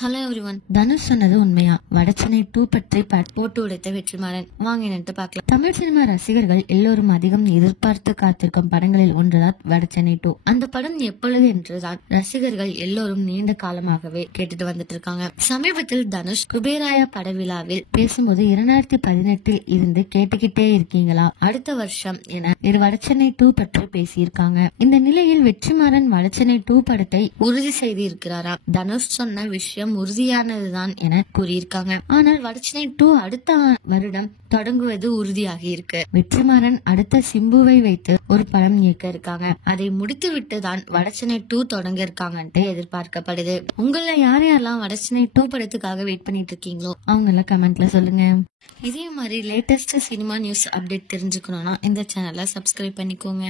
Hello everyone. Dhanush சொன்னது உண்மையா? வடச்சென்னை 2 பற்றி போட்டு உடைத்த வெற்றிமாறன். வாங்க என்னட்டு பார்க்கலாம். தமிழ் சினிமா ரசிகர்கள் எல்லோரும் அதிகம் எதிர்பார்த்து காத்திருக்கும் படங்களில் ஒன்றுதான் வடச்சென்னை 2. அந்த படம் எப்பொழுது என்றுதான் ரசிகர்கள் எல்லோரும் நீண்ட காலமாகவே கேட்டுட்டு வந்துட்டு இருக்காங்க. சமீபத்தில் தனுஷ் குபேராயா பட விழாவில் பேசும்போது 2018 இருந்து கேட்டுக்கிட்டே இருக்கீங்களா, அடுத்த வருஷம் என வடச்சென்னை 2 பற்றி பேசியிருக்காங்க. இந்த நிலையில் வெற்றிமாறன் வடச்சென்னை 2 படத்தை உறுதி செய்திருக்கிறாரா? தனுஷ் சொன்ன விஷயம் உறுதியானதுதான் என கூறியிருக்காங்க. ஆனால் வடச்சென்னை 2 அடுத்த வருடம் தொடங்குவது உறுதியாகி இருக்கு. வெற்றிமாறன் அடுத்த சிம்புவை வைத்து ஒரு படம் இயக்க இருக்காங்க. அதை முடித்து விட்டுதான் வடச்சென்னை 2 தொடங்க இருக்காங்கன்ட்டு எதிர்பார்க்கப்படுது. உங்கள யாரெல்லாம் வடச்சென்னை 2 படத்துக்காக வெயிட் பண்ணிட்டு இருக்கீங்களோ அவங்க எல்லாம் கமெண்ட்ல சொல்லுங்க. இதே மாதிரி லேட்டஸ்ட் சினிமா நியூஸ் அப்டேட் தெரிஞ்சுக்கணும்னா இந்த சேனலை சப்ஸ்கிரைப் பண்ணிக்கோங்க.